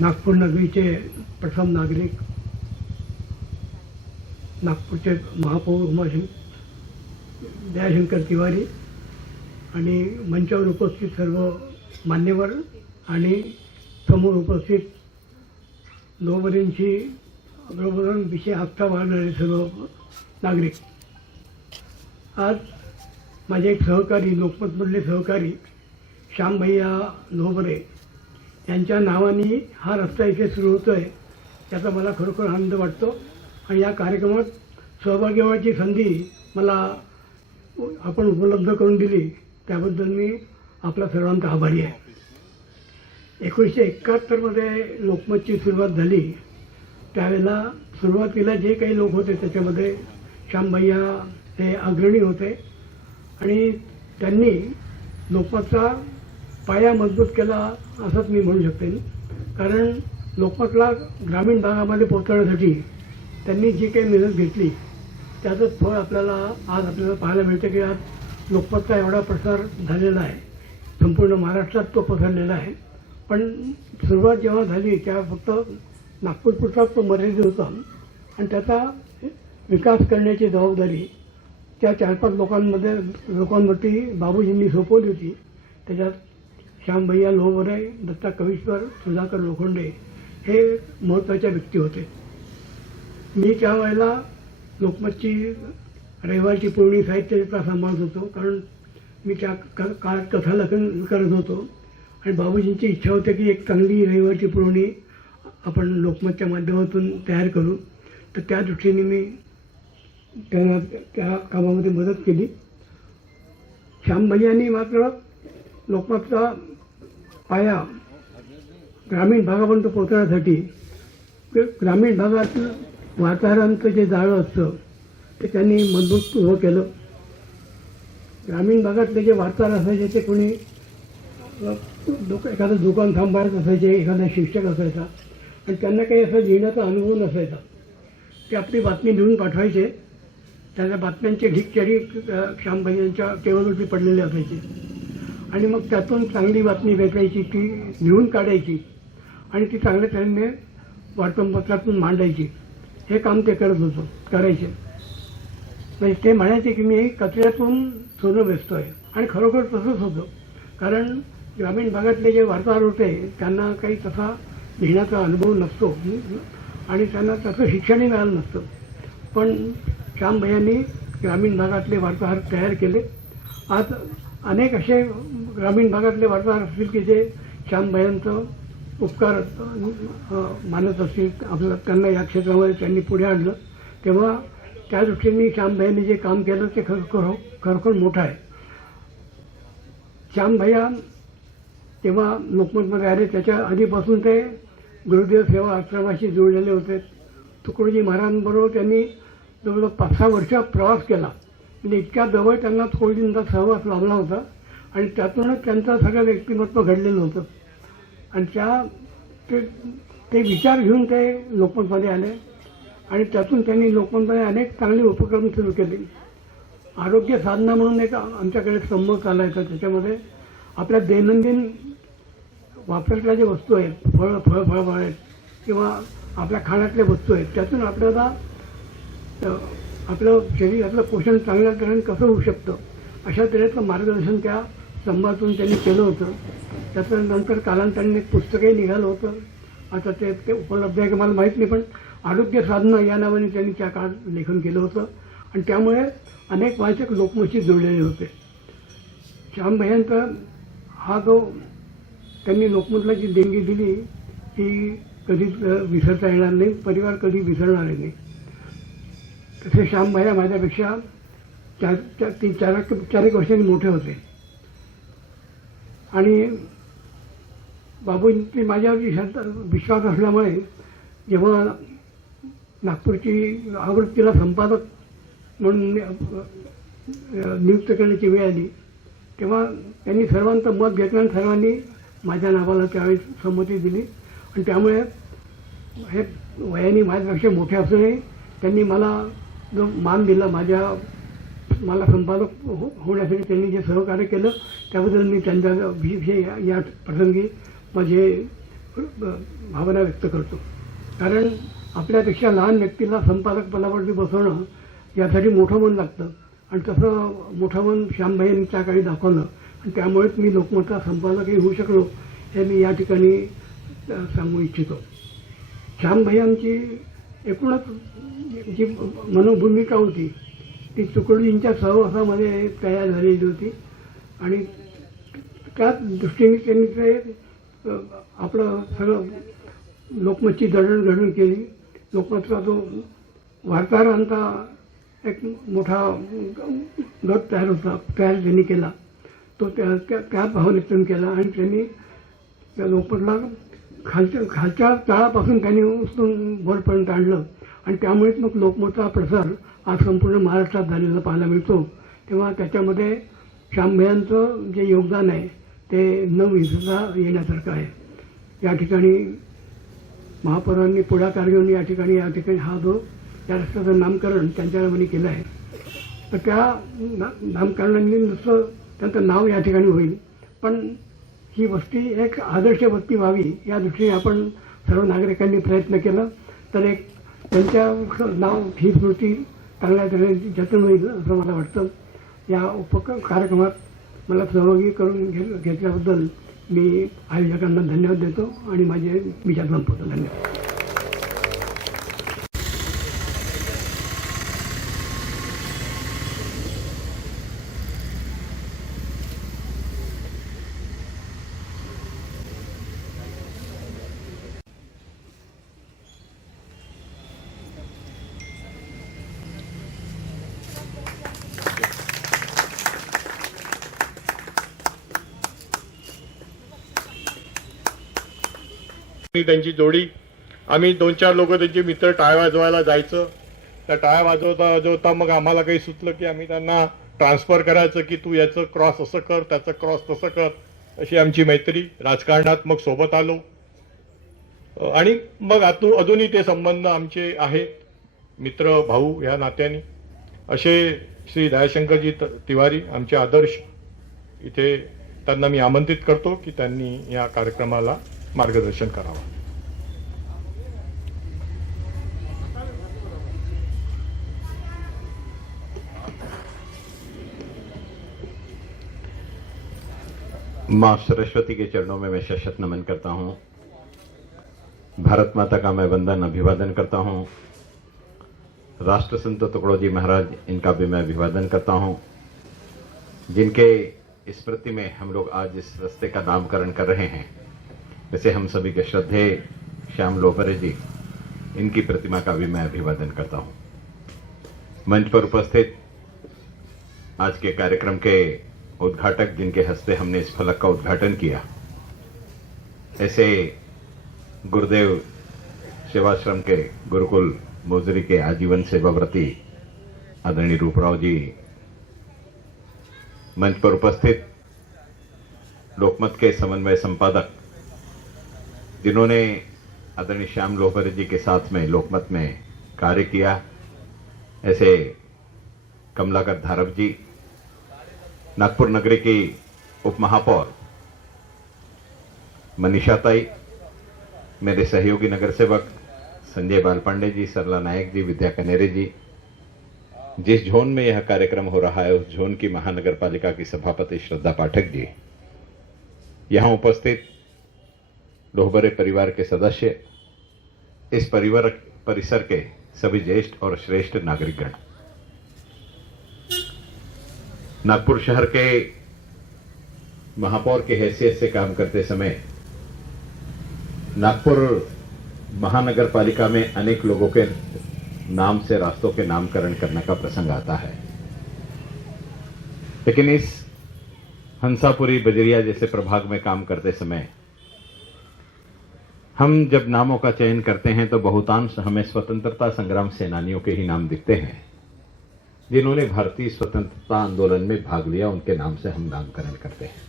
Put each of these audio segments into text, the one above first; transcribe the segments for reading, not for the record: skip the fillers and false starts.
नागपूर नगरीचे प्रथम नागरिक, नागपूरचे महापौर दयाशंकर तिवारी आणि मंचावर उपस्थित सर्व मान्यवर आणि समोर उपस्थित लोहबरींची बरोबर विषय आस्था वाढणारे सर्व नागरिक, आज माझे एक सहकारी, लोकमतमधले सहकारी श्यामभैया लोहबरे यांच्या नावाने हा रस्ता इथे सुरू होतो आहे, त्याचा मला खरोखर आनंद वाटतो. आणि या कार्यक्रमात सहभागी होण्याची संधी मला आपण उपलब्ध करून दिली, त्याबद्दल मी आपला सर्वांचा आभारी आहे. 1971मध्ये लोकमतची सुरुवात झाली, त्यावेळेला सुरुवातीला जे काही लोक होते त्याच्यामध्ये श्यामभैया हे अग्रणी होते आणि त्यांनी लोकमतचा पाया मजबूत केला असंच मी म्हणू शकते. कारण लोकमतला ग्रामीण भागामध्ये पोहोचवण्यासाठी त्यांनी जी काही मेहनत घेतली त्याचंच फळ आपल्याला पाहायला मिळते की आज लोकमतचा एवढा प्रसार झालेला आहे, संपूर्ण महाराष्ट्रात तो पसरलेला आहे. पण सुरुवात जेव्हा झाली तेव्हा फक्त नागपूरपुरताच तो मर्यादित होता आणि त्याचा विकास करण्याची जबाबदारी त्या 4-5 लोकांवरती बाबूजींनी सोपवली होती. त्याच्यात श्यामभैया लोहबरे, दत्ता कवीश्वर, सुधाकर लोखंडे हे महत्त्वाच्या व्यक्ती होते. मी त्यावेळेला लोकमतची रविवारची पूर्णी साहित्यचा सांभाळत होतो, कारण मी त्या काळात कथालेखन करत होतो आणि बाबूजींची इच्छा होती की एक चांगली रविवारची पुरवणी आपण लोकमतच्या माध्यमातून तयार करू. तर त्या दृष्टीने मी त्यांना त्या कामामध्ये मदत केली. श्यामभैयांनी मात्र लोकमतचा पाया ग्रामीण भागापर्यंत पोहोचण्यासाठी ग्रामीण भागातील वार्ताहरांचं जे जाळं असतं ते त्यांनी मजबूत उभं केलं. ग्रामीण भागातले जे वार्ताहर असायचे ते कोणी एखादं दुकान सांभाळत असायचे, एखादा शिक्षक असायचा आणि त्यांना काही असं लिहिण्याचा अनुभव नसायचा. ते आपली बातमी लिहून पाठवायचे, त्याच्या बातम्यांचे ढिगचरी श्यामभैयांच्या टेबलवरती पडलेले असायचे आणि मग त्यातून चांगली बातमी भेटायची, ती लिहून काढायची आणि ती चांगल्या तऱ्हेने वर्तमानपत्रातून मांडायची. हे काम ते करायचे. म्हणजे ते म्हणायचे की मी कचऱ्यातून सोनं वेचतो आहे आणि खरोखर तसंच होतं. कारण ग्रामीण भागातले जे वार्ताहर होते त्यांना काही तसा लिहिण्याचा अनुभव नसतो आणि त्यांना तसं शिक्षणही मिळालं नसतं. पण श्यामभैयांनी ग्रामीण भागातले वार्ताहर तयार केले. आज अनेक असे ग्रामीण भागातले वार्ताहर असतील की जे श्यामभैयांचं उपकार मानत असतील, आपल्याला त्यांना या क्षेत्रामध्ये त्यांनी पुढे आणलं. तेव्हा त्या दृष्टीने श्यामभैयांनी जे काम केलं ते खरोखर मोठं आहे. श्यामभैया तेव्हा लोकमतमध्ये आले, त्याच्या आधीपासून ते गुरुदेव सेवा आश्रमाशी जोडलेले होते. तुकडोजी महाराजांबरोबर त्यांनी जवळजवळ 5-6 वर्ष प्रवास केला. म्हणजे इतक्या जवळ त्यांना तुकडोजींचा सहवास लाभला होता आणि त्यातूनच त्यांचं सगळं व्यक्तिमत्व घडलेलं होतं. आणि ते विचार घेऊन ते लोकमतमध्ये आले आणि त्यातून त्यांनी लोकमतमध्ये अनेक चांगले उपक्रम सुरू केले. आरोग्य साधना म्हणून एक आमच्याकडे स्तंभ चालायचा, त्याच्यामध्ये आपल्या दैनंदिन वापरल्या ज्या वस्तू आहेत, फळं आहेत किंवा आपल्या खाण्यातल्या वस्तू आहेत, त्यातून आपल्याला आपलं शरीरातलं पोषण चांगल्या तऱ्हेने कसं होऊ शकतं अशा तऱ्हेचं मार्गदर्शन त्या स्तंभातून त्यांनी केलं होतं. त्याच्यानंतर कालांतराने एक पुस्तकही निघालं होतं. आता ते उपलब्ध आहे की मला माहीत नाही, पण आरोग्य साधना या नावाने त्यांनी त्या काळात लेखन केलं होतं आणि त्यामुळे अनेक वाचक लोकमतशी जोडलेले होते. श्यामभैयांचा हा जो त्यांनी लोकमतला जी देणगी दिली ती कधीच विसरता येणार नाही, परिवार कधी विसरणार नाही. तसे श्यामभैया माझ्यापेक्षा 4 वर्षांनी मोठे होते आणि बाबूंची माझ्यावर विश्वास असल्यामुळे जेव्हा नागपूरची आवृत्तीला संपादक म्हणून नियुक्त करण्याची वेळ आली तेव्हा त्यांनी सर्वांचं मत घेतलं आणि सर्वांनी माझ्या नावाला त्यावेळी संमती दिली. आणि त्यामुळे हे वयाने माझ्यापेक्षा मोठे असूनही त्यांनी मला जो मान दिला, मला संपादक होण्यासाठी त्यांनी जे सहकार्य केलं त्याबद्दल मी त्यांच्या विषयी या प्रसंगी माझे भावना व्यक्त करतो. कारण आपल्यापेक्षा लहान व्यक्तीला संपादक पदावरती बसवणं यासाठी मोठं मन लागतं आणि तसं मोठं मन श्यामभाईंच्या काळी दाखवलं आणि त्यामुळेच मी लोकमतचा संपादकही होऊ शकलो हे मी या ठिकाणी सांगू इच्छितो. श्यामभाईंची एकूणच जी मनोभूमिका होती ती तुकडोजींच्या सहवासामध्ये तयार झालेली होती आणि त्याच दृष्टीने त्यांनी ते आपलं सगळं लोकमतची जडणघडण केली. लोकमतचा जो वार्ताहरांचा एक मोठा गट तयार त्यांनी केला तो त्या भावनेतून केला आणि त्यांनी त्या लोकमतला खालच्या तळापासून त्यांनी उचलून वरपर्यंत आणलं आणि त्यामुळेच मग लोकमतचा प्रसार आज संपूर्ण महाराष्ट्रात झालेला पाहायला मिळतो. तेव्हा त्याच्यामध्ये श्यामभाईंचं जे योगदान आहे ते न विसरता येण्यासारखं आहे. या ठिकाणी महापौरांनी पुढाकार घेऊन या ठिकाणी हा जो या रस्त्याचं नामकरण त्यांच्या नावाने केलं आहे तर त्या नामकरणाने नुसतं त्यांचं नाव या ठिकाणी होईल पण ही वस्ती एक आदर्श वस्ती व्हावी या दृष्टीने आपण सर्व नागरिकांनी प्रयत्न केला तर एक त्यांच्या नाव ही स्मृती चांगल्या तऱ्हेने जतन होईल असं मला वाटतं. या कार्यक्रमात मला सहभागी करून घेतल्याबद्दल मी आयोजकांना धन्यवाद देतो आणि माझे विचार संपवतो. धन्यवाद. त्यांची जोडी आम्ही 2-4 लोक त्यांचे मित्र टाळ्या वाजवायला जायचं. त्या टाळ्या वाजवता मग आम्हाला काही सुचलं की आम्ही त्यांना ट्रान्सफर करायचं की तू याचं क्रॉस असं कर त्याचं क्रॉस तसं कर. अशी आमची मैत्री राजकारणात मग सोबत आलो आणि मग अजूनही ते संबंध आमचे आहेत मित्र भाऊ या नात्याने. असे श्री दयाशंकरजी तिवारी आमचे आदर्श इथे त्यांना मी आमंत्रित करतो की त्यांनी या कार्यक्रमाला मार्गदर्शन करावं. माँ सरस्वती के चरणों में मैं शत नमन करता हूँ. भारत माता का मैं वंदन अभिवादन करता हूँ. राष्ट्र संत तुकडोजी महाराज इनका भी मैं अभिवादन करता हूँ जिनके स्मृति में हम लोग आज इस रास्ते का नामकरण कर रहे हैं. वैसे हम सभी के श्रद्धेय श्याम लोहबरे जी इनकी प्रतिमा का भी मैं अभिवादन करता हूँ. मंच पर उपस्थित आज के कार्यक्रम के उद्घाटक जिनके हस्ते हमने इस फलक का उद्घाटन किया ऐसे गुरुदेव सेवाश्रम के गुरुकुल मोजरी के आजीवन सेवाव्रती आदरणीय रूपराव जी, मंच पर उपस्थित लोकमत के समन्वय संपादक जिन्होंने आदरणीय श्याम लोहबरे जी के साथ में लोकमत में कार्य किया ऐसे कमलाकर धारव जी, नागपुर नगरी की उप महापौर मनीषा ताई, मेरे सहयोगी नगर सेवक संजय बालपांडे जी, सरला नायक जी, विद्या कनेरे जी, जिस जोन में यह कार्यक्रम हो रहा है उस जोन की महानगर पालिका की सभापति श्रद्धा पाठक जी, यहां उपस्थित लोहबरे परिवार के सदस्य, इस परिसर के सभी ज्येष्ठ और श्रेष्ठ नागरिकगण, नागपुर शहर के महापौर की हैसियत से काम करते समय नागपुर महानगर पालिका में अनेक लोगों के नाम से रास्तों के नामकरण करने का प्रसंग आता है, लेकिन इस हंसापुरी बजरिया जैसे प्रभाग में काम करते समय हम जब नामों का चयन करते हैं तो बहुतांश हमें स्वतंत्रता संग्राम सेनानियों के ही नाम दिखते हैं जिन्होंने भारतीय स्वतंत्रता आंदोलन में भाग लिया, उनके नाम से हम नामकरण करते हैं.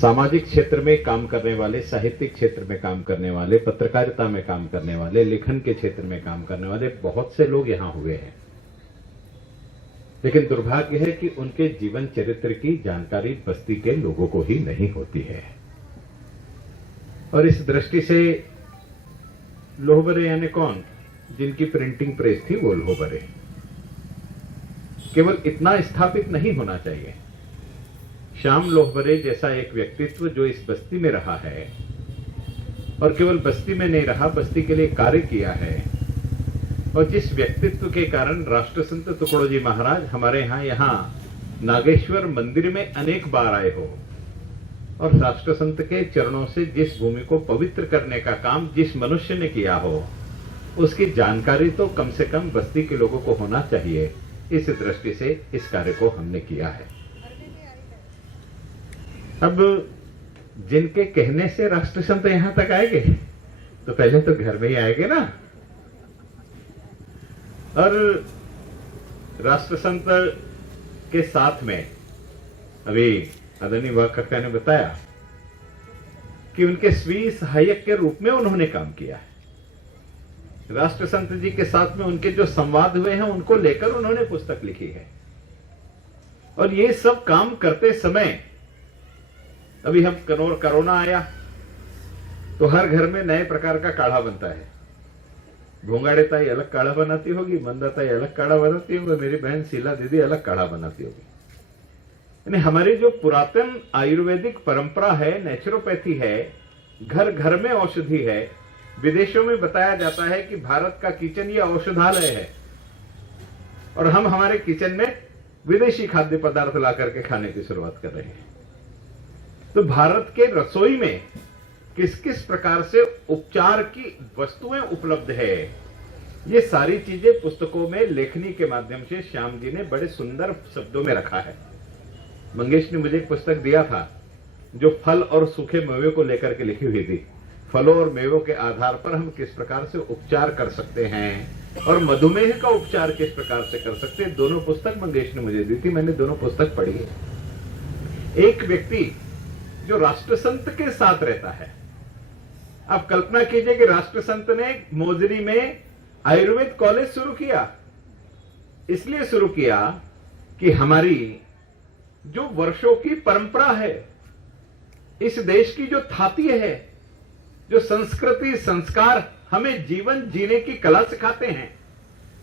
सामाजिक क्षेत्र में काम करने वाले, साहित्यिक क्षेत्र में काम करने वाले, पत्रकारिता में काम करने वाले, लेखन के क्षेत्र में काम करने वाले बहुत से लोग यहां हुए हैं, लेकिन दुर्भाग्य है कि उनके जीवन चरित्र की जानकारी बस्ती के लोगों को ही नहीं होती है. और इस दृष्टि से लोहबरे यानी कौन, जिनकी प्रिंटिंग प्रेस थी वो लोहबरे, केवल इतना स्थापित नहीं होना चाहिए। श्याम लोहबरे जैसा एक व्यक्तित्व जो इस बस्ती में रहा है और केवल बस्ती में नहीं रहा, बस्ती के लिए कार्य किया है, और जिस व्यक्तित्व के कारण राष्ट्रसंत तुकडोजी महाराज हमारे यहाँ नागेश्वर मंदिर में अनेक बार आए हो, और राष्ट्रसंत के चरणों से जिस भूमि को पवित्र करने का काम जिस मनुष्य ने किया हो, उसकी जानकारी तो कम से कम बस्ती के लोगों को होना चाहिए। इस दृष्टि से इस कार्य को हमने किया है। अब जिनके कहने से राष्ट्रसंत यहां तक आएंगे तो पहले तो घर में ही आएंगे ना। और राष्ट्रसंत के साथ में अभी आदरणीय वाकका ने बताया कि उनके स्वीय सहायक के रूप में उन्होंने काम किया है। राष्ट्रसंत जी के साथ में उनके जो संवाद हुए हैं उनको लेकर उन्होंने पुस्तक लिखी है। और ये सब काम करते समय अभी हम कोरोना आया तो हर घर में नए प्रकार का काढ़ा बनता है। भोंगाड़े ताई अलग काढ़ा बनाती होगी, मंदा ताई अलग काढ़ा बनाती होगी, मेरी बहन शीला दीदी अलग काढ़ा बनाती होगी। यानी हमारी जो पुरातन आयुर्वेदिक परंपरा है, नेचुरोपैथी है, घर घर में औषधि है। विदेशों में बताया जाता है कि भारत का किचन ये औषधालय है, और हम हमारे किचन में विदेशी खाद्य पदार्थ ला करके खाने की शुरुआत कर रहे हैं। तो भारत के रसोई में किस किस प्रकार से उपचार की वस्तुएं उपलब्ध है, ये सारी चीजें पुस्तकों में लेखनी के माध्यम से श्याम जी ने बड़े सुंदर शब्दों में रखा है। मंगेश ने मुझे एक पुस्तक दिया था जो फल और सूखे मेवे को लेकर के लिखी हुई थी। फलों और मेवों के आधार पर हम किस प्रकार से उपचार कर सकते हैं और मधुमेह का उपचार किस प्रकार से कर सकते हैं, दोनों पुस्तक मंगेश ने मुझे दी थी। मैंने दोनों पुस्तक पढ़ी है। एक व्यक्ति जो राष्ट्रसंत के साथ रहता है, आप कल्पना कीजिए कि राष्ट्रसंत ने मोजरी में आयुर्वेद कॉलेज शुरू किया। इसलिए शुरू किया कि हमारी जो वर्षों की परंपरा है, इस देश की जो थाती है, जो संस्कृति संस्कार हमें जीवन जीने की कला सिखाते हैं,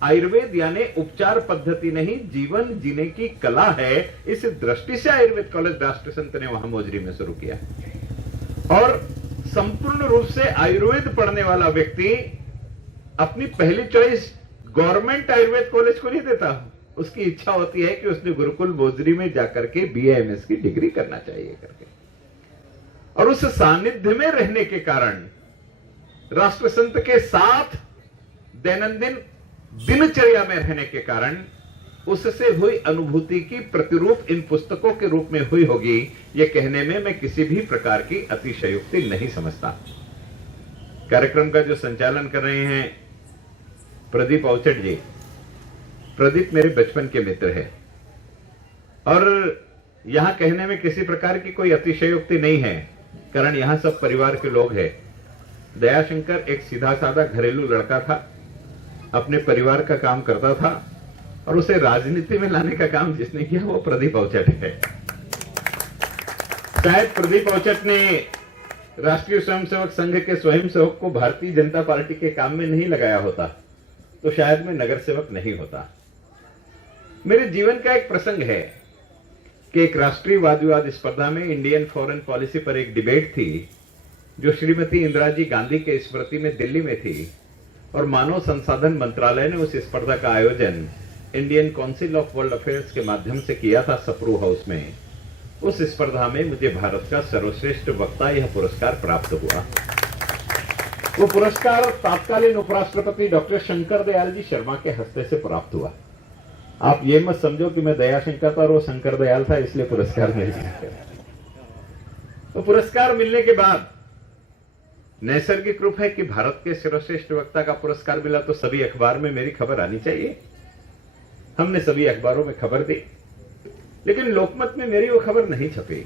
आयुर्वेद यानी उपचार पद्धति नहीं, जीवन जीने की कला है। इस दृष्टि से आयुर्वेद कॉलेज राष्ट्रसंत ने वहां मोजरी में शुरू किया। और संपूर्ण रूप से आयुर्वेद पढ़ने वाला व्यक्ति अपनी पहली चॉइस गवर्नमेंट आयुर्वेद कॉलेज को नहीं देता। उसकी इच्छा होती है कि उसने गुरुकुल मोजरी में जाकर के BA MS की डिग्री करना चाहिए करके। और उस सानिध्य में रहने के कारण, राष्ट्रसंत के साथ दैनंदिन दिनचर्या में रहने के कारण उससे हुई अनुभूति की प्रतिरूप इन पुस्तकों के रूप में हुई होगी, यह कहने में मैं किसी भी प्रकार की अतिशयोक्ति नहीं समझता। कार्यक्रम का जो संचालन कर रहे हैं प्रदीप अवचट जी, प्रदीप मेरे बचपन के मित्र है, और यहां कहने में किसी प्रकार की कोई अतिशयोक्ति नहीं है, कारण यहां सब परिवार के लोग हैं। दयाशंकर एक सीधा साधा घरेलू लड़का था, अपने परिवार का काम करता था, और उसे राजनीति में लाने का काम जिसने किया वो प्रदीप अवचट है। शायद प्रदीप अवचट ने राष्ट्रीय स्वयंसेवक संघ के स्वयंसेवक को भारतीय जनता पार्टी के काम में नहीं लगाया होता तो शायद मैं नगर सेवक नहीं होता। मेरे जीवन का एक प्रसंग है कि एक राष्ट्रीय वाद विवाद स्पर्धा में इंडियन फॉरेन पॉलिसी पर एक डिबेट थी जो श्रीमती इंदिरा जी गांधी के स्मृति में दिल्ली में थी, और मानव संसाधन मंत्रालय ने उस स्पर्धा का आयोजन Indian council of world affairs के माध्यम से किया था सप्रू हाउस में। उस स्पर्धा में मुझे भारत का सर्वश्रेष्ठ वक्ता यह पुरस्कार प्राप्त हुआ। वो पुरस्कार तत्कालीन उपराष्ट्रपति डॉक्टर शंकर दयाल जी शर्मा के हस्ते से प्राप्त हुआ। आप ये मत समझो कि मैं दयाशंकर था और वो शंकर दयाल था इसलिए पुरस्कार मिल गया। तो पुरस्कार मिलने के बाद नैसर्गिक रूप है कि भारत के सर्वश्रेष्ठ वक्ता का पुरस्कार मिला तो सभी अखबार में मेरी खबर आनी चाहिए। हमने सभी अखबारों में खबर दी, लेकिन लोकमत में मेरी वो खबर नहीं छपी।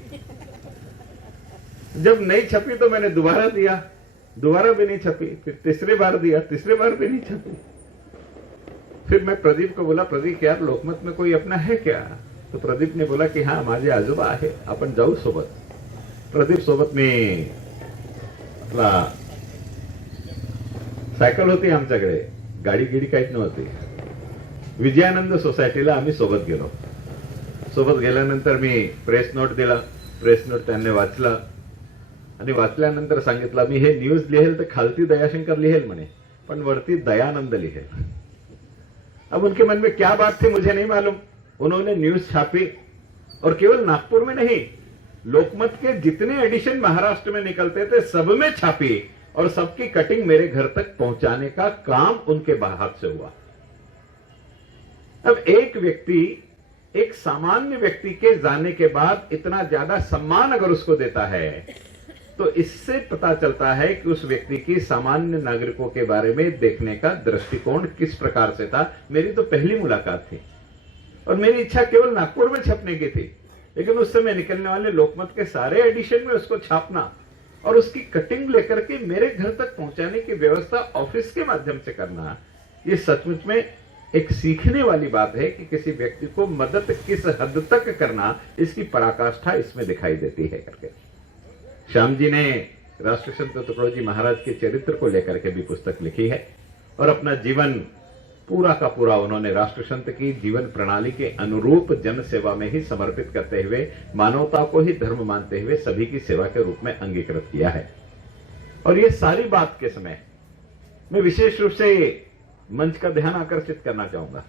जब नहीं छपी तो मैंने दोबारा दिया, दोबारा भी नहीं छपी, फिर तीसरी बार दिया, तीसरी बार भी नहीं छपी। फिर मैं प्रदीप को बोला, प्रदीप यार लोकमत में कोई अपना है क्या? तो प्रदीप ने बोला कि हाँ माझे आजोबा आहे, आपण जाऊ सोबत। प्रदीप सोबत मी आपला सायकल होती आमच्याकडे, गाडी गिडी काहीच नव्हती. विजयानंद सोसायटीला आम्ही सोबत गेलो. सोबत गेल्यानंतर मी प्रेस नोट दिला. प्रेस नोट त्यांनी वाचला आणि वाचल्यानंतर सांगितलं, मी हे न्यूज लिहेल तर खालती दयाशंकर लिहेल म्हणे, पण वरती दयानंद लिहेल. अब उनके मन में क्या बात थी मुझे नहीं मालूम. उन्होंने न्यूज छापी और केवल नागपुर में नहीं, लोकमत के जितने एडिशन महाराष्ट्र में निकलते थे सब में छापी और सबकी कटिंग मेरे घर तक पहुंचाने का काम उनके हाथ से हुआ. अब एक व्यक्ति, एक सामान्य व्यक्ति के जाने के बाद इतना ज्यादा सम्मान अगर उसको देता है तो इससे पता चलता है कि उस व्यक्ति की सामान्य नागरिकों के बारे में देखने का दृष्टिकोण किस प्रकार से था. मेरी तो पहली मुलाकात थी और मेरी इच्छा केवल नागपुर में छपने की थी, लेकिन उस समय निकलने वाले लोकमत के सारे एडिशन में उसको छापना और उसकी कटिंग लेकर के मेरे घर तक पहुंचाने की व्यवस्था ऑफिस के माध्यम से करना, ये सचमुच में एक सीखने वाली बात है कि किसी व्यक्ति को मदद किस हद तक करना, इसकी पराकाष्ठा इसमें दिखाई देती है करके. श्याम जी ने राष्ट्रसंत तुकडोजी महाराज के चरित्र को लेकर के भी पुस्तक लिखी है और अपना जीवन पूरा का पूरा उन्होंने राष्ट्रसंत की जीवन प्रणाली के अनुरूप जन सेवा में ही समर्पित करते हुए, मानवता को ही धर्म मानते हुए सभी की सेवा के रूप में अंगीकृत किया है. और ये सारी बात के समय मैं विशेष रूप से मंच का ध्यान आकर्षित करना चाहूंगा.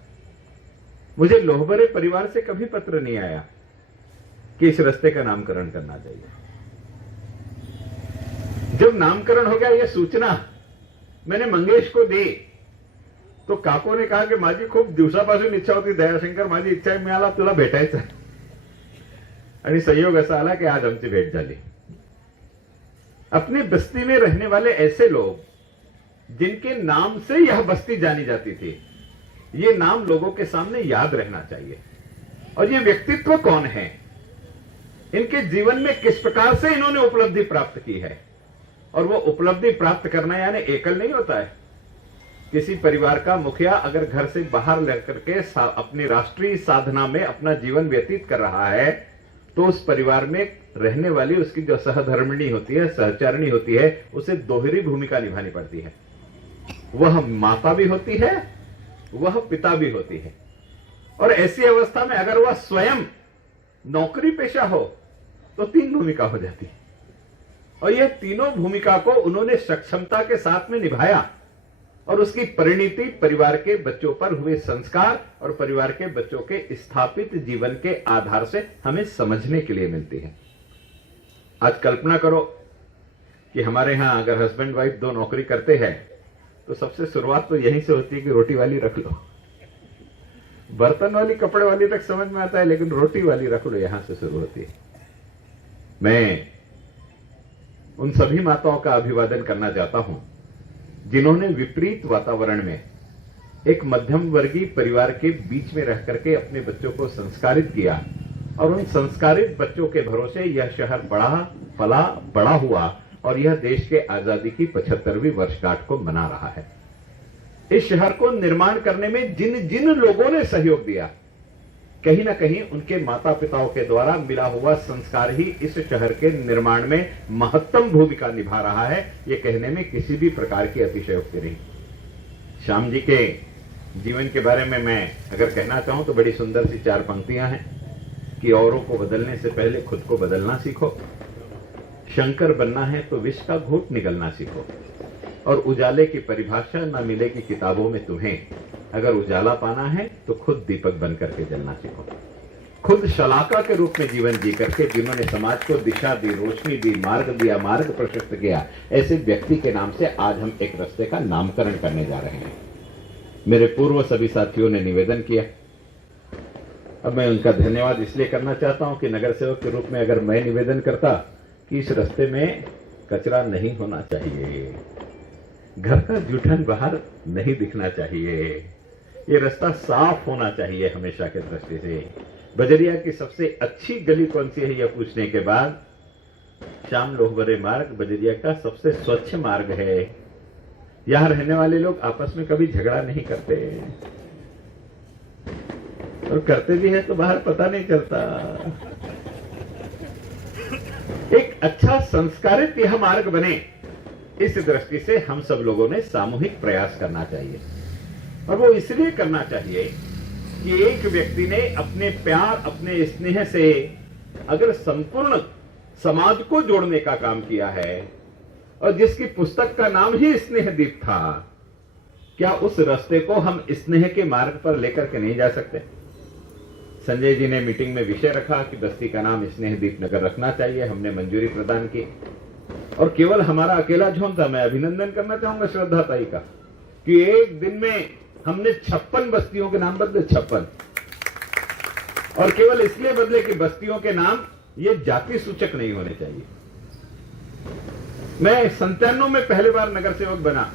मुझे लोहबरे परिवार से कभी पत्र नहीं आया कि इस रास्ते का नामकरण करना चाहिए. जब नामकरण हो गया, यह सूचना मैंने मंगेश को दी तो काको ने कहा की माझी खूप दिवसापासून इच्छा होती दयाशंकर, माझी इच्छा आहे, मिळाला तुला भेटायचं. आणि संयोग ऐसा आला कि आज आमची भेट झाली. अपनी बस्ती में रहने वाले ऐसे लोग जिनके नाम से यह बस्ती जानी जाती थी, ये नाम लोगों के सामने याद रहना चाहिए. और ये व्यक्तित्व कौन है, इनके जीवन में किस प्रकार से इन्होंने उपलब्धि प्राप्त की है. और वो उपलब्धि प्राप्त करना यानी एकल नहीं होता है. किसी परिवार का मुखिया अगर घर से बाहर लेकर के अपनी राष्ट्रीय साधना में अपना जीवन व्यतीत कर रहा है तो उस परिवार में रहने वाली उसकी जो सहधर्मिणी होती है, सहचरणी होती है, उसे दोहरी भूमिका निभानी पड़ती है. वह माता भी होती है, वह पिता भी होती है. और ऐसी अवस्था में अगर वह स्वयं नौकरी पेशा हो तो 3 भूमिका हो जाती है. और यह तीनों भूमिका को उन्होंने सक्षमता के साथ में निभाया और उसकी परिणति परिवार के बच्चों पर हुए संस्कार और परिवार के बच्चों के स्थापित जीवन के आधार से हमें समझने के लिए मिलती है. आज कल्पना करो कि हमारे यहां अगर हस्बैंड वाइफ 2 नौकरी करते हैं तो सबसे शुरुआत तो यहीं से होती है कि रोटी वाली रख लो. बर्तन वाली, कपड़े वाली तक समझ में आता है, लेकिन रोटी वाली रख लो, यहां से शुरू होती है. मैं उन सभी माताओं का अभिवादन करना चाहता हूं जिन्होंने विपरीत वातावरण में एक मध्यम वर्गीय परिवार के बीच में रह करके अपने बच्चों को संस्कारित किया और उन संस्कारित बच्चों के भरोसे यह शहर बढ़ा, फला, बड़ा हुआ और यह देश के आजादी की 75वीं वर्षगांठ को मना रहा है. इस शहर को निर्माण करने में जिन जिन लोगों ने सहयोग दिया, कहीं ना कहीं उनके माता पिताओं के द्वारा मिला हुआ संस्कार ही इस शहर के निर्माण में महत्तम भूमिका निभा रहा है. यह कहने में किसी भी प्रकार की अतिशयोक्ति नहीं. श्याम जी के जीवन के बारे में मैं अगर कहना चाहूं तो बड़ी सुंदर सी 4 पंक्तियां हैं कि औरों को बदलने से पहले खुद को बदलना सीखो, शंकर बनना है तो विष का घूंट निगलना सीखो, और उजाले की परिभाषा न मिलेगी किताबों में तुम्हें, अगर उजाला पाना है तो खुद दीपक बन करके जलना सीखो. खुद शलाका के रूप में जीवन जी करके जिन्होंने समाज को दिशा दी, रोशनी दी, मार्ग दिया, मार्ग प्रशस्त किया, ऐसे व्यक्ति के नाम से आज हम एक रास्ते का नामकरण करने जा रहे हैं. मेरे पूर्व सभी साथियों ने निवेदन किया, अब मैं उनका धन्यवाद इसलिए करना चाहता हूं कि नगर सेवक के रूप में अगर मैं निवेदन करता कि इस रास्ते में कचरा नहीं होना चाहिए, घर का जूठन बाहर नहीं दिखना चाहिए, ये रास्ता साफ होना चाहिए हमेशा के दृष्टि से. बजरिया की सबसे अच्छी गली कौन सी है यह पूछने के बाद श्याम लोहबरे मार्ग बजरिया का सबसे स्वच्छ मार्ग है. यहां रहने वाले लोग आपस में कभी झगड़ा नहीं करते और करते भी है तो बाहर पता नहीं चलता. एक अच्छा संस्कारित यह मार्ग बने इस दृष्टि से हम सब लोगों ने सामूहिक प्रयास करना चाहिए, और वो इसलिए करना चाहिए कि एक व्यक्ति ने अपने प्यार, अपने स्नेह से अगर संपूर्ण समाज को जोड़ने का काम किया है, और जिसकी पुस्तक का नाम ही स्नेहदीप था, क्या उस रास्ते को हम स्नेह के मार्ग पर लेकर के नहीं जा सकते? संजय जी ने मीटिंग में विषय रखा कि बस्ती का नाम स्नेहदीप नगर रखना चाहिए। हमने मंजूरी प्रदान की, और केवल हमारा अकेला झोंक था। मैं अभिनंदन करना चाहूंगा श्रद्धा ताई का कि एक दिन में हमने 56 बस्तियों के नाम बदले, 56, और केवल इसलिए बदले कि बस्तियों के नाम ये जाति सूचक नहीं होने चाहिए। मैं 97 में पहली बार नगर सेवक बना,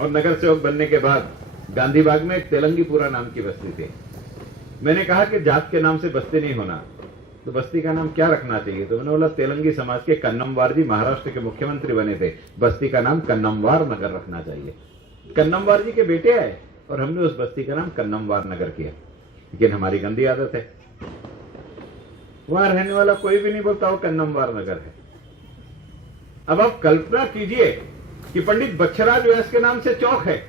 और नगर सेवक बनने के बाद गांधी बाग में एक तेलंगीपुरा नाम की बस्ती थी। मैंने कहा कि जात के नाम से बस्ती नहीं होना, तो बस्ती का नाम क्या रखना चाहिए? तो मैंने बोला तेलंगी समाज के कन्नमवार जी महाराष्ट्र के मुख्यमंत्री बने थे, बस्ती का नाम कन्नमवार नगर रखना चाहिए। कन्नमवार जी के बेटे आए और हमने उस बस्ती का नाम कन्नमवार नगर किया। लेकिन हमारी गंदी आदत है, वहां रहने वाला कोई भी नहीं बोलता वो कन्नमवार नगर है। अब आप कल्पना कीजिए कि पंडित बच्छराज व्यास के नाम से चौक है,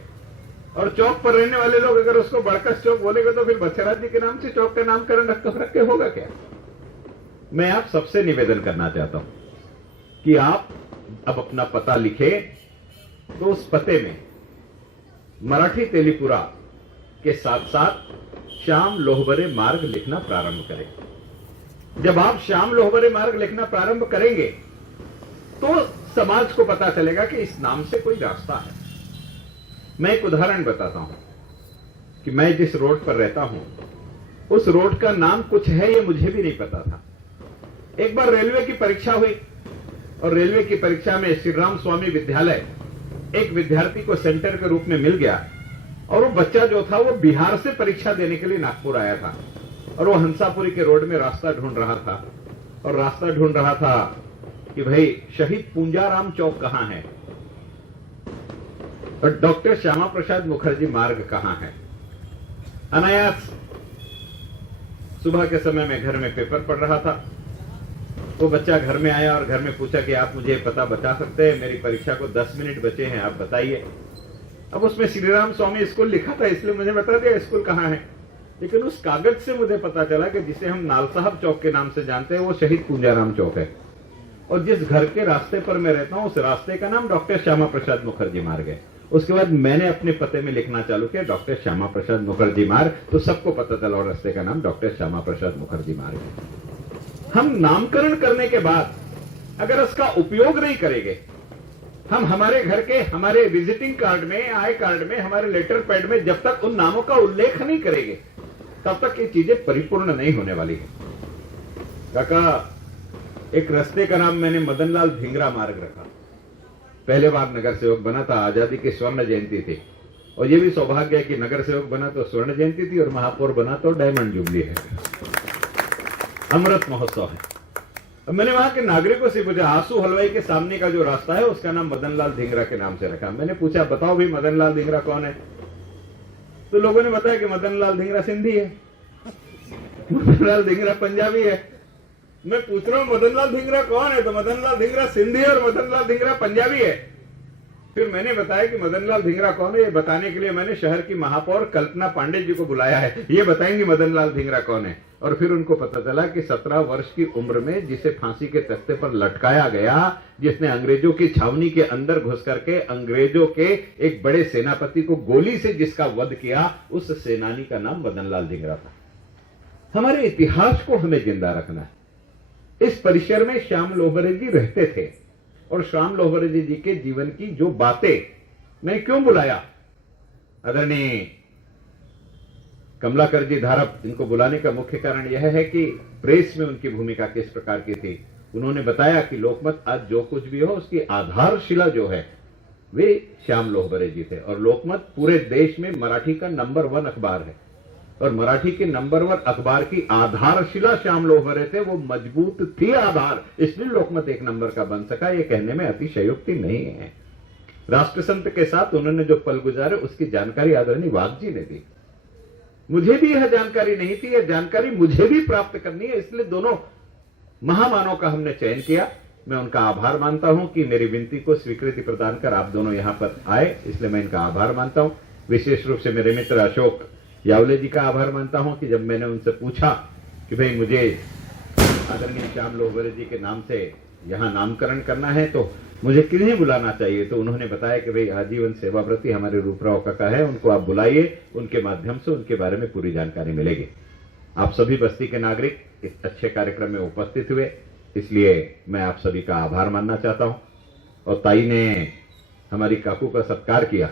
और चौक पर रहने वाले लोग अगर उसको बड़कस चौक बोलेंगे तो फिर बच्छराज जी के नाम से चौक का नामकरण रख के होगा क्या? मैं आप सबसे निवेदन करना चाहता हूं कि आप अब अपना पता लिखे तो उस पते में मराठी तेलीपुरा के साथ साथ श्याम लोहबरे मार्ग लिखना प्रारंभ करें। जब आप श्याम लोहबरे मार्ग लिखना प्रारंभ करेंगे तो समाज को पता चलेगा कि इस नाम से कोई रास्ता है। मैं एक उदाहरण बताता हूं कि मैं जिस रोड पर रहता हूं उस रोड का नाम कुछ है, ये मुझे भी नहीं पता था। एक बार रेलवे की परीक्षा हुई, और रेलवे की परीक्षा में श्री राम स्वामी विद्यालय एक विद्यार्थी को सेंटर के रूप में मिल गया, और वो बच्चा जो था वो बिहार से परीक्षा देने के लिए नागपुर आया था, और वो हंसापुरी के रोड में रास्ता ढूंढ रहा था, और रास्ता ढूंढ रहा था कि भाई शहीद पूंजाराम चौक कहां है, और डॉक्टर श्यामा प्रसाद मुखर्जी मार्ग कहां है। अनायास सुबह के समय में घर में पेपर पढ़ रहा था, वो बच्चा घर में आया और घर में पूछा कि आप मुझे पता बता सकते हैं, मेरी परीक्षा को 10 मिनट बचे हैं, आप बताइए। अब उसमें श्रीराम स्वामी स्कूल लिखा था, इसलिए मुझे बता दिया स्कूल कहां है। लेकिन उस कागज से मुझे पता चला कि जिसे हम नाल साहब चौक के नाम से जानते हैं वो शहीद पूंजाराम चौक है, और जिस घर के रास्ते पर मैं रहता हूं उस रास्ते का नाम डॉक्टर श्यामा प्रसाद मुखर्जी मार्ग है। उसके बाद मैंने अपने पते में लिखना चालू किया डॉक्टर श्यामा प्रसाद मुखर्जी मार्ग, तो सबको पता चला और रास्ते का नाम डॉक्टर श्यामा प्रसाद मुखर्जी मार्ग है। हम नामकरण करने के बाद अगर उसका उपयोग नहीं करेंगे, हम हमारे घर के, हमारे विजिटिंग कार्ड में, आई कार्ड में, हमारे लेटर पैड में जब तक उन नामों का उल्लेख नहीं करेंगे तब तक ये चीजें परिपूर्ण नहीं होने वाली है। काका, एक रास्ते का नाम मैंने मदनलाल धिंगरा मार्ग रखा। पहले बार नगर सेवक बना था, आजादी की स्वर्ण जयंती थी, और ये भी सौभाग्य है कि नगर सेवक बना तो स्वर्ण जयंती थी और महापौर बना तो डायमंड जुबली है, अमृत महोत्सव है। अब मैंने वहां के नागरिकों से पूछा, आंसू हलवाई के सामने का जो रास्ता है उसका नाम मदनलाल धिंगरा के नाम से रखा। मैंने पूछा, बताओ भी मदनलाल धिंगरा कौन है? तो लोगों ने बताया कि मदनलाल धिंगरा सिंधी है, मदनलाल धिंगरा पंजाबी है। मैं पूछ रहा हूं मदनलाल धिंगरा कौन है? तो मदनलाल धिंगरा सिंधी और मदनलाल धिंगरा पंजाबी है। फिर मैंने बताया कि मदनलाल धिंगरा कौन है, ये बताने के लिए मैंने शहर की महापौर कल्पना पांडे जी को बुलाया है, ये बताएंगी मदनलाल धिंगरा कौन है। और फिर उनको पता चला कि 17 वर्ष की उम्र में जिसे फांसी के तख्ते पर लटकाया गया, जिसने अंग्रेजों की छावनी के अंदर घुस करके अंग्रेजों के एक बड़े सेनापति को गोली से जिसका वध किया, उस सेनानी का नाम मदनलाल धिंगरा था। हमारे इतिहास को हमें जिंदा रखना है। इस परिसर में श्याम लोहबरे जी रहते थे, और श्याम लोहबरे जी के जीवन की जो बातें, मैं क्यों बुलाया आदरणीय कमलाकर जी धारप, इनको बुलाने का मुख्य कारण यह है कि प्रेस में उनकी भूमिका किस प्रकार की थी। उन्होंने बताया कि लोकमत आज जो कुछ भी हो उसकी आधारशिला जो है वे श्याम लोहबरे जी थे, और लोकमत पूरे देश में मराठी का नंबर 1 अखबार है, और मराठी के नंबर 1 अखबार की आधारशिला श्याम लोहबरे थे। वो मजबूत थी आधार, इसलिए लोकमत 1 नंबर का बन सका। ये कहने में अतिशयोक्ति नहीं है। राष्ट्रसंत के साथ उन्होंने जो पल गुजारे उसकी जानकारी आदरणीय वाघ जी ने दी। मुझे भी यह जानकारी नहीं थी, यह जानकारी मुझे भी प्राप्त करनी है, इसलिए दोनों महामानव का हमने चयन किया। मैं उनका आभार मानता हूं कि मेरी विनती को स्वीकृति प्रदान कर आप दोनों यहां पर आए, इसलिए मैं इनका आभार मानता हूं। विशेष रूप से मेरे मित्र अशोक यावले जी का आभार मानता हूं कि जब मैंने उनसे पूछा कि भाई मुझे आदरणीय श्याम लोहबरे जी के नाम से यहां नामकरण करना है तो मुझे किन्हें बुलाना चाहिए, तो उन्होंने बताया कि भाई आजीवन सेवाव्रती हमारे रूपराव काका है, उनको आप बुलाइए, उनके माध्यम से उनके बारे में पूरी जानकारी मिलेगी। आप सभी बस्ती के नागरिक इस अच्छे कार्यक्रम में उपस्थित हुए, इसलिए मैं आप सभी का आभार मानना चाहता हूं। और ताई ने हमारी काकू का सत्कार किया।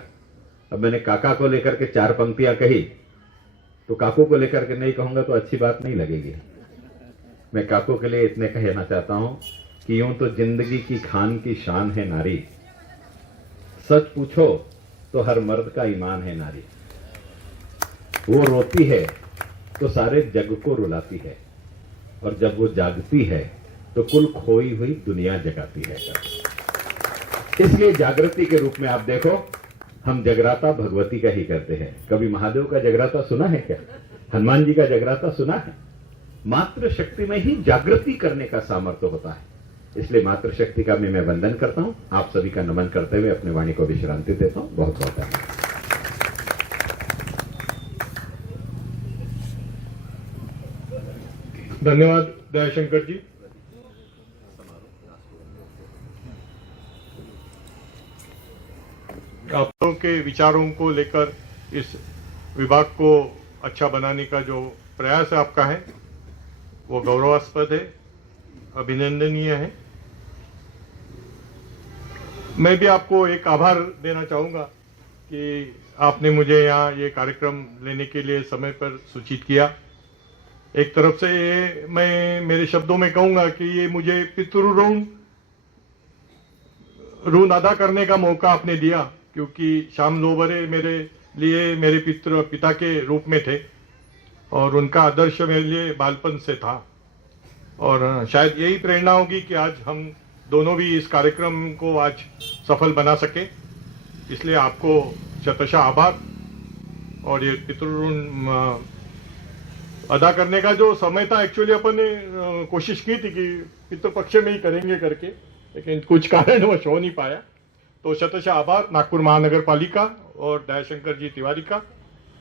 अब मैंने काका को लेकर के 4 पंक्तियां कही, तो काकू को लेकर के नहीं कहूंगा तो अच्छी बात नहीं लगेगी। मैं काकू के लिए इतने कहना चाहता हूं कि यूं तो जिंदगी की खान की शान है नारी, सच पूछो तो हर मर्द का ईमान है नारी। वो रोती है तो सारे जग को रुलाती है, और जब वो जागती है तो कुल खोई हुई दुनिया जगाती है। इसलिए जागृति के रूप में आप देखो, हम जगराता भगवती का ही करते हैं। कभी महादेव का जगराता सुना है क्या? हनुमान जी का जगराता सुना है? मातृ शक्ति में ही जागृति करने का सामर्थ्य होता है। इसलिए मातृ शक्ति का मैं वंदन करता हूं, आप सभी का नमन करते हुए अपने वाणी को विश्रांति देता हूं। बहुत बहुत धन्यवाद। धन्यवाद दयाशंकर जी। आप लोगों के विचारों को लेकर इस विभाग को अच्छा बनाने का जो प्रयास आपका है वो गौरवास्पद है, अभिनंदनीय है। मैं भी आपको एक आभार देना चाहूंगा कि आपने मुझे यहाँ ये कार्यक्रम लेने के लिए समय पर सूचित किया। एक तरफ से ये मैं मेरे शब्दों में कहूंगा कि ये मुझे पितृ ऋण अदा करने का मौका आपने दिया, क्योंकि श्याम लोहबरे मेरे लिए मेरे पिता के रूप में थे और उनका आदर्श मेरे लिए बालपन से था। और शायद यही प्रेरणा होगी कि आज हम दोनों भी इस कार्यक्रम को आज सफल बना सके। इसलिए आपको शतशः आभार। और ये पितृ ऋण अदा करने का जो समय था, एक्चुअली अपन ने कोशिश की थी कि पितृपक्ष में ही करेंगे करके, लेकिन कुछ कारणवश हो नहीं पाया। तो शतशः आभार नागपुर महानगर पालिका और दयाशंकर जी तिवारी का।